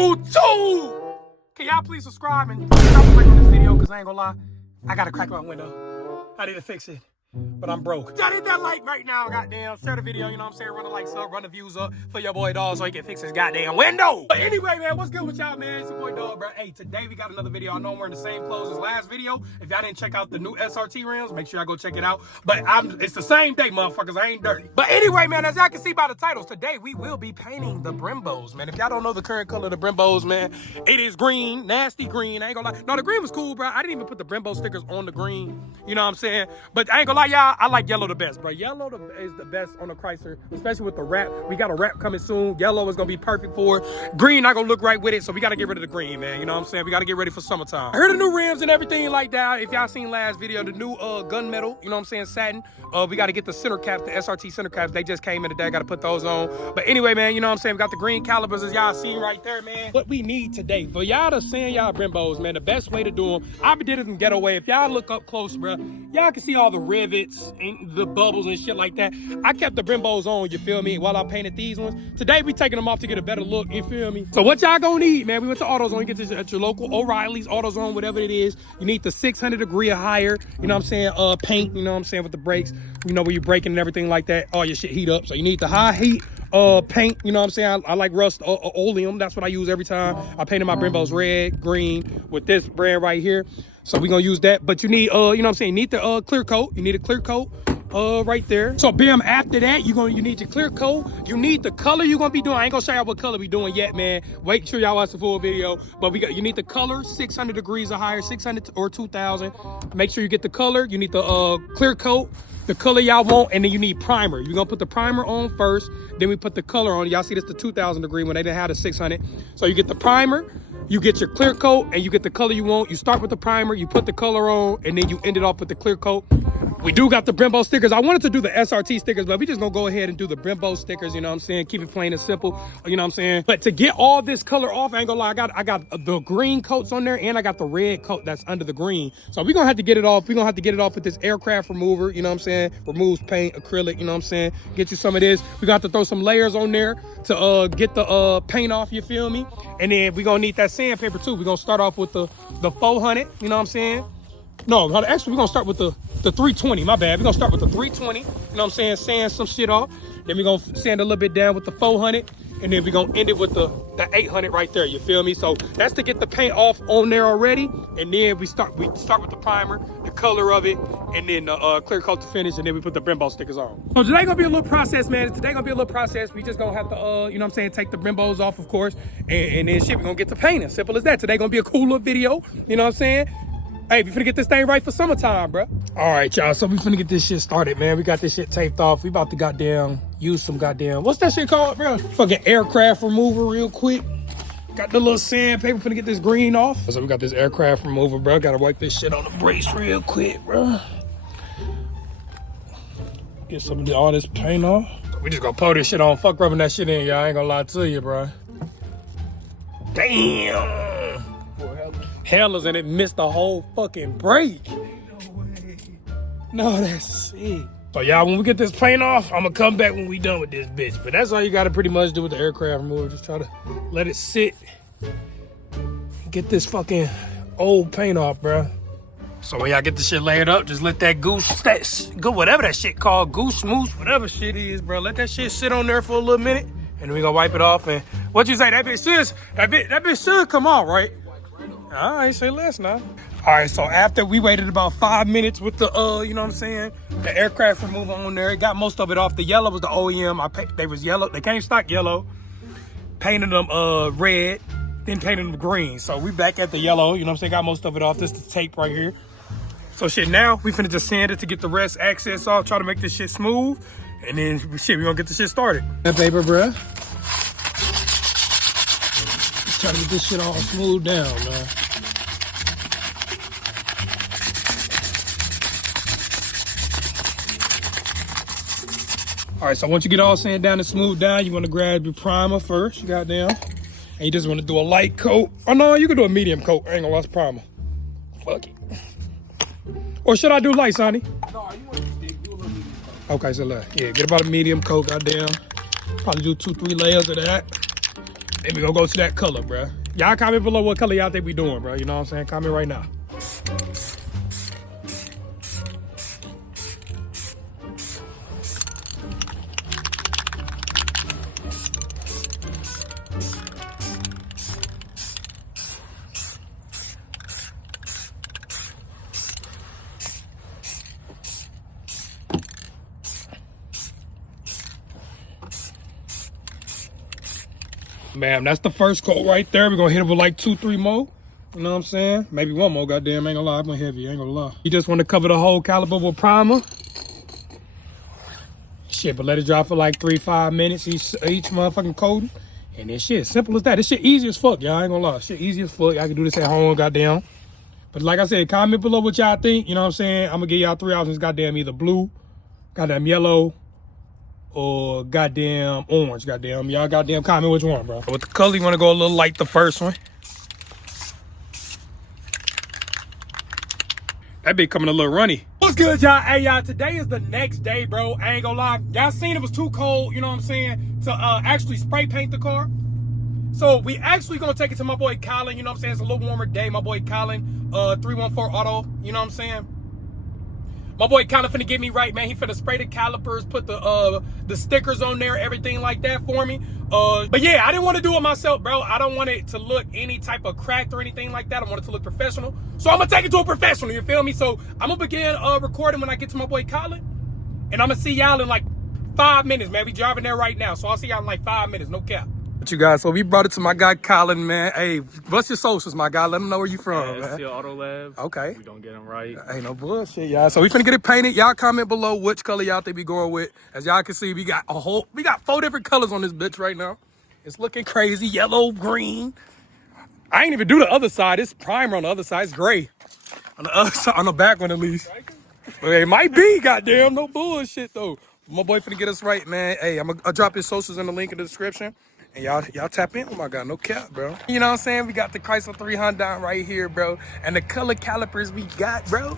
YouTube. Can y'all please subscribe and drop a like on this video? Cause I ain't gonna lie, I gotta crack my window. I need to fix it, but I'm broke. Y'all hit that like right now, goddamn. Share the video, you know what I'm saying? Run the likes up, run the views up for your boy Dog so he can fix his goddamn window. But anyway, man, what's good with y'all, man? It's your boy Dog, bro. Hey, today we got another video. I know I'm wearing the same clothes as last video. If y'all didn't check out the new SRT rims, make sure y'all go check it out. But it's the same day, motherfuckers. I ain't dirty. But anyway, man, as y'all can see by the titles, today we will be painting the BREMBOs, man. If y'all don't know the current color of the BREMBOs, man, it is green, nasty green. I ain't gonna lie. No, the green was cool, bro. I didn't even put the BREMBO stickers on the green. You know what I'm saying? But I ain't gonna lie, y'all. I like yellow the best, bro. Yellow is the best on the Chrysler, especially with the wrap. We got a wrap coming soon. Yellow is gonna be perfect for it. Green not gonna look right with it, so we gotta get rid of the green, man. You know what I'm saying? We gotta get ready for summertime. I heard the new rims and everything like that. If y'all seen last video, the new gunmetal, you know what I'm saying, satin. We gotta get the center caps, the SRT center caps. They just came in today. I gotta put those on. But anyway, man, you know what I'm saying? We got the green calipers as y'all seen right there, man. What we need today for y'all to send y'all BREMBOs, man, the best way to do them, I did it in Getaway. If y'all look up close, bro, y'all can see all the rivets and the bubbles and shit like that. I kept the BREMBOs on, you feel me, while I painted these ones. Today we taking them off to get a better look, you feel me? So what y'all gonna need, man? We went to AutoZone. You get this at your local O'Reilly's, AutoZone, whatever it is. You need the 600 degree or higher, you know what I'm saying, paint, you know what I'm saying, with the brakes. You know, when you're braking and everything like that, all your shit heat up. So you need the high heat paint, you know what I'm saying? I like rust oleum. That's what I use every time. I painted my BREMBOs red, green with this brand right here. So we're gonna use that. But you need, you know what I'm saying, you need the clear coat. You need a clear coat right there. So bam, after that, you need your clear coat. You need the color you're gonna be doing. I ain't gonna show y'all what color we doing yet, man. Wait till y'all watch the full video. But you need the color 600 degrees or higher, 600 or 2000. Make sure you get the color. You need the clear coat, the color y'all want, and then you need primer. You're gonna put the primer on first, then we put the color on. Y'all see this the 2000 degree when they didn't have the 600. So you get the primer, you get your clear coat, and you get the color you want. You start with the primer, you put the color on, and then you end it off with the clear coat. We do got the BREMBO stickers. I wanted to do the SRT stickers, but we just gonna go ahead and do the BREMBO stickers, you know what I'm saying? Keep it plain and simple, you know what I'm saying? But to get all this color off, I ain't gonna lie, I got the green coats on there, and I got the red coat that's under the green. So we're gonna have to get it off. We're gonna have to get it off with this aircraft remover, you know what I'm saying? Removes paint, acrylic, you know what I'm saying? Get you some of this. We got to throw some layers on there to get the paint off, you feel me? And then we're gonna need that sandpaper too. We're gonna start off with the 400, you know what I'm saying? No, actually, we're gonna start with the 320, my bad. We're gonna start with the 320, you know what I'm saying? Sand some shit off. Then we're gonna sand a little bit down with the 400. And then we're gonna end it with the 800 right there, you feel me? So that's to get the paint off on there already. And then we start with the primer, the color of it, and then the clear coat to finish, and then we put the BREMBO stickers on. So today gonna be a little process, man. Today gonna be a little process. We just gonna have to, you know what I'm saying, take the BREMBOs off, of course, and then shit, we're gonna get to painting. Simple as that. Today gonna be a cool little video, you know what I'm saying? Hey, we finna get this thing right for summertime, bro. All right, y'all, so we finna get this shit started, man. We got this shit taped off. We about to goddamn use some goddamn, what's that shit called, bro? Fucking aircraft remover real quick. Got the little sandpaper, finna get this green off. So we got this aircraft remover, bro. Gotta wipe this shit on the brakes real quick, bro. Get some of all this paint off. We just gonna pour this shit on. Fuck rubbing that shit in, y'all. I ain't gonna lie to you, bro. Damn. Hellers, and it missed the whole fucking break. No way. No, that's sick. So y'all, when we get this paint off, I'm gonna come back when we done with this bitch. But that's all you gotta pretty much do with the aircraft remover. Just try to let it sit. Get this fucking old paint off, bro. So when y'all get the shit layered up, just let that whatever that shit called, goose moose, whatever shit is, bro. Let that shit sit on there for a little minute, and then we gonna wipe it off. And what you say? That bitch should come off, right? I ain't say less now. All right, so after we waited about 5 minutes with the, you know what I'm saying, the aircraft remover on there, it got most of it off. The yellow was the OEM. They was yellow. They came stock yellow. Painted them red, then painted them green. So we back at the yellow, you know what I'm saying, got most of it off. This is the tape right here. So shit, now we finna just sand it to get the rest access off, try to make this shit smooth. And then shit, we gonna get the shit started. That paper, bruh. Try to get this shit all smooth down, man. All right, so once you get all sand down and smooth down, you want to grab your primer first, goddamn. And you just want to do a light coat. Oh no, you can do a medium coat. I ain't gonna lost primer. Fuck it. Or should I do light, Sonny? No, you want to stick, do a little medium coat. Okay, so look, yeah, get about a medium coat, goddamn. Probably do 2-3 layers of that. Then we gonna go to that color, bro. Y'all comment below what color y'all think we doing, bro. You know what I'm saying? Comment right now. Bam, that's the first coat right there. We're gonna hit it with like 2-3 more. You know what I'm saying? Maybe one more, goddamn, ain't gonna lie, I'm gonna heavy, ain't gonna lie. You just wanna cover the whole caliper with primer. Shit, but let it dry for like 3-5 minutes each motherfucking coating. And this shit, simple as that. This shit easy as fuck, y'all, ain't gonna lie. Shit easy as fuck. I can do this at home, goddamn. But like I said, comment below what y'all think, you know what I'm saying? I'm gonna give y'all 3 options, goddamn, either blue, goddamn yellow, or goddamn orange, goddamn. Y'all goddamn comment which one, bro. With the color, you wanna go a little light the first one. That bitch coming a little runny. What's good, y'all? Hey, y'all, today is the next day, bro. I ain't gonna lie. Y'all seen it was too cold, you know what I'm saying, to actually spray paint the car. So we actually gonna take it to my boy Colin, you know what I'm saying? It's a little warmer day. My boy Colin, 314 Auto, you know what I'm saying? My boy Colin finna get me right, man. He finna spray the calipers, put the stickers on there, everything like that for me. But yeah, I didn't want to do it myself, bro. I don't want it to look any type of cracked or anything like that. I want it to look professional. So I'm gonna take it to a professional, you feel me? So I'm gonna begin recording when I get to my boy Colin. And I'm gonna see y'all in like 5 minutes, man. We driving there right now. So I'll see y'all in like 5 minutes, no cap. What you guys, so we brought it to my guy Colin, man. Hey, what's your socials, my guy? Let him know where you from, man. Still Auto Labs. Okay. We gonna get them right. Ain't no bullshit, y'all. So we finna get it painted. Y'all comment below which color y'all think we going with. As y'all can see, we got 4 different colors on this bitch right now. It's looking crazy. Yellow, green. I ain't even do the other side. It's primer on the other side. It's gray. On the other side, on the back one at least. But it might be, goddamn, no bullshit though. My boy finna get us right, man. Hey, I'll drop his socials in the link in the description. And y'all tap in. Oh my God, no cap, bro. You know what I'm saying? We got the Chrysler 300 right here, bro. And the color calipers we got, bro.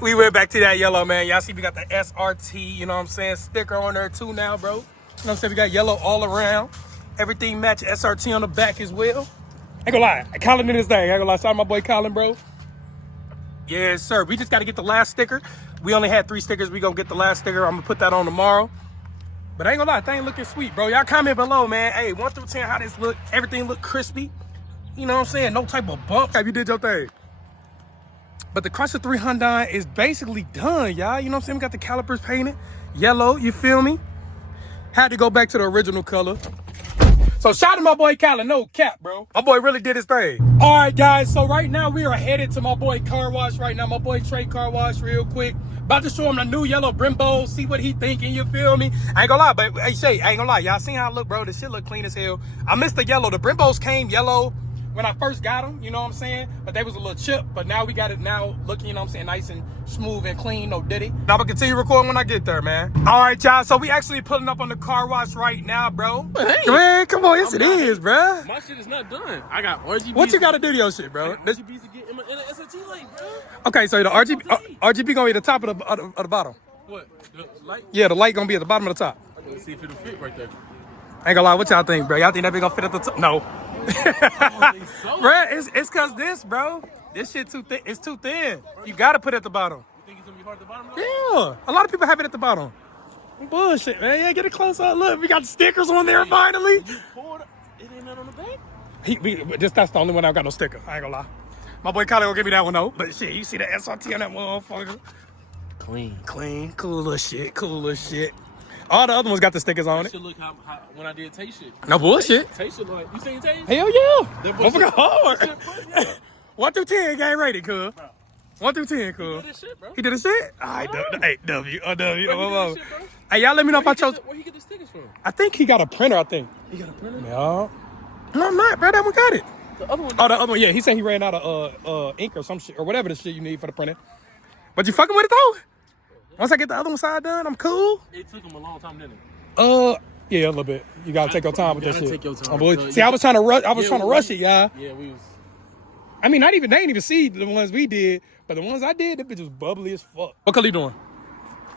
We went back to that yellow, man. Y'all see we got the SRT, you know what I'm saying? Sticker on there too now, bro. You know what I'm saying? We got yellow all around. Everything match SRT on the back as well. Ain't gonna lie, Colin in this thing. Ain't gonna lie, shout out my boy Colin, bro. Yes, sir. We just gotta get the last sticker. We only had 3 stickers. We gonna get the last sticker. I'm gonna put that on tomorrow. But I ain't gonna lie, thing looking sweet, bro. Y'all comment below, man. Hey, 1 through 10, how this look? Everything look crispy. You know what I'm saying? No type of bump. Have you did your thing? But the Chrysler 300 is basically done, y'all. You know what I'm saying? We got the calipers painted. Yellow, you feel me? Had to go back to the original color. So shout out to my boy Colin, no cap, bro. My boy really did his thing. All right, guys, so right now we are headed to my boy Car Wash right now. My boy Trey Car Wash real quick. About to show him the new yellow BREMBO, see what he thinking, you feel me? I ain't gonna lie, but hey, Shay, I ain't gonna lie. Y'all seen how it look, bro? This shit look clean as hell. I missed the yellow. The BREMBOs came yellow when I first got them, you know what I'm saying? But they was a little chip, but now we got it now looking, you know what I'm saying, nice and smooth and clean, no diddy. Now I'm gonna continue recording when I get there, man. All right, y'all, so we actually pulling up on the car wash right now, bro. Hey, man, come on, yes it is, bro. My shit is not done. I got RGBs. What you gotta do to your shit, bro? RGBs to get in the SRT light, bro. Okay, so the RGB gonna be at the top of the bottom. What? The light? Yeah, the light gonna be at the bottom of the top. Let's see if it'll fit right there. Ain't gonna lie, what y'all think, bro? Y'all think that be gonna fit at the top? No. I think so. Bruh, it's cause this, bro. This shit too thin. It's too thin. You gotta put it at the bottom. You think it's gonna be hard at the bottom though? Yeah. A lot of people have it at the bottom. Bullshit, man. Yeah, get it close up. Look, we got the stickers on there finally. You pulled it ain't that on the back? That's the only one I got no sticker. I ain't gonna lie. My boy Kylie will give me that one though. But shit, you see the SRT on that motherfucker? Clean. Cool little shit. All the other ones got the stickers on it. Should look how when I did taste shit. No bullshit. Taste shit like you seen taste? Hell yeah. That Motherfucker hard. Yeah. 1 through 10 game rated, cuz. 1 through 10, cuz. He did this shit, bro. He did his shit? Alright, hey, W. Bro, he did this shit, bro. Hey, y'all let me know if I chose. Where he get the stickers from? I think he got a printer, I think. He got a printer? Yeah. No, I'm not, bro. That one got it. The other one. Oh, the other one, yeah. He said he ran out of ink or some shit, or whatever the shit you need for the printer. But you fucking with it, though? Once I get the other one side done, I'm cool. It took him a long time, didn't it? Yeah, a little bit. You gotta take your time with that shit. Take your time. Oh, boy. See, I was trying to rush. I was trying to rush it, y'all. Yeah, we was. I mean, they ain't even see the ones we did, but the ones I did, that bitch was bubbly as fuck. What color you doing?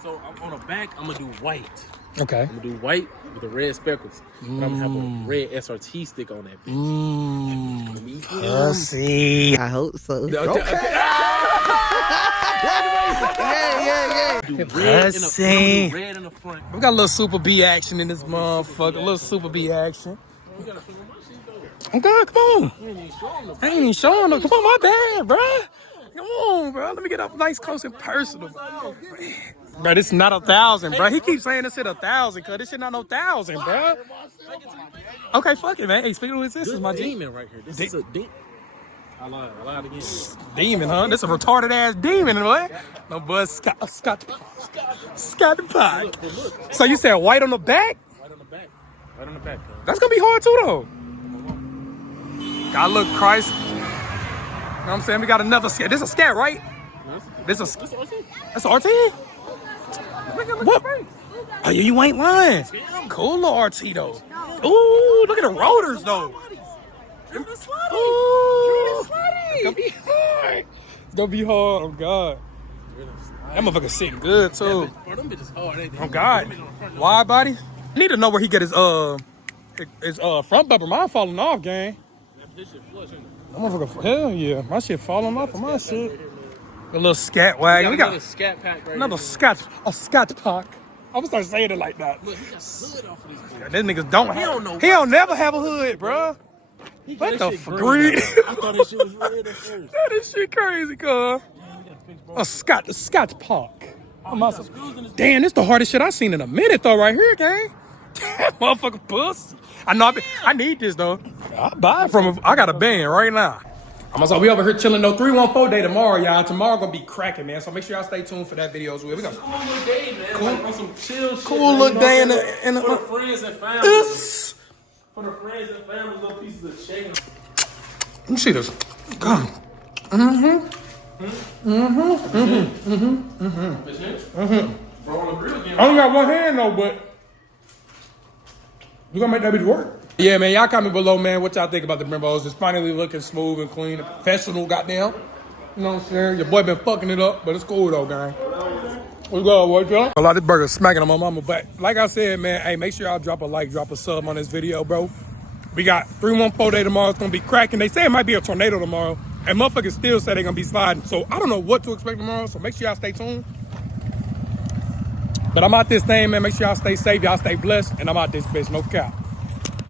So on the back, I'm gonna do white. Okay. I'm gonna do white with the red speckles. And I'm gonna have a red SRT stick on that bitch. Pussy. I hope so. Okay. Yeah. Do red Pussy. red in the front. We got a little super B action in this motherfucker. A little super B action. We gotta figure my shit though. Oh God, come on. You ain't even showing them. I ain't even showing them. Come on, my bad, bruh. Come on, bro. Let me get up nice, close, and personal. Bro, this is not 1,000, bro. He keeps saying this shit 1,000, cause this shit not no 1,000, bro. Okay, fuck it, man. Hey, speaking of this, this is my demon right here. This is a demon. I lied again. demon, huh? This is a retarded ass demon, boy. No buzz, Scott the Pot. So you said white on the back? Right on the back. Right on the back, cuz. That's gonna be hard too, though. God, look, Christ. You know what I'm saying? We got another scat. This is a scat, right? This is This RT. that's RT. What? Oh, you ain't lying. Cool little RT though. Ooh, look at the rotors though. Ooh, it's gonna be hard. It's gonna be hard. Oh God, that motherfucker sitting good too. Bro, them bitches hard, ain't they? Oh God, wide body. I need to know where he get his front bumper. Mine falling off, gang. This shit flush, ain't it? That motherfucker, hell yeah, my shit falling off of my shit. A little scat wagon. We got another scat pack right another here. scat pack. I'm gonna start saying it like that. Look, he got hood off of these boys. Them niggas don't have. He don't never have a hood, bruh. What the fuck? Green. I thought this shit was red at first. That is shit crazy, cuz. A Scotch Park. Damn, this the hardest shit I seen in a minute though, right here, gang. That motherfucker puss. I know. I need this though. I buy it from him. I got a band right now. So we over here chilling though. 314 day tomorrow, y'all. Tomorrow gonna be cracking, man. So make sure y'all stay tuned for that video as well. We got Cool little day, man. Cool. Like, on some chill shit. cool man, look you know day in what the I'm saying? For the friends and family. this. For the friends and family, little pieces of chicken. Let me see this. God. Bro, on the grill again. I only got one hand though, but we gonna make that bitch work. Yeah, man, y'all comment below, man, what y'all think about the BREMBOs. It's finally looking smooth and clean, professional, goddamn. You know what I'm saying? Your boy been fucking it up, but it's cool though, gang. What's good, what y'all? A lot of this burger smacking on my mama, but like I said, man, hey, make sure y'all drop a like, drop a sub on this video, bro. We got 314 day tomorrow. It's gonna be cracking. They say it might be a tornado tomorrow, and motherfuckers still say they're gonna be sliding. So I don't know what to expect tomorrow. So make sure y'all stay tuned. But I'm out this thing, man. Make sure y'all stay safe, y'all stay blessed, and I'm out this bitch, no cap.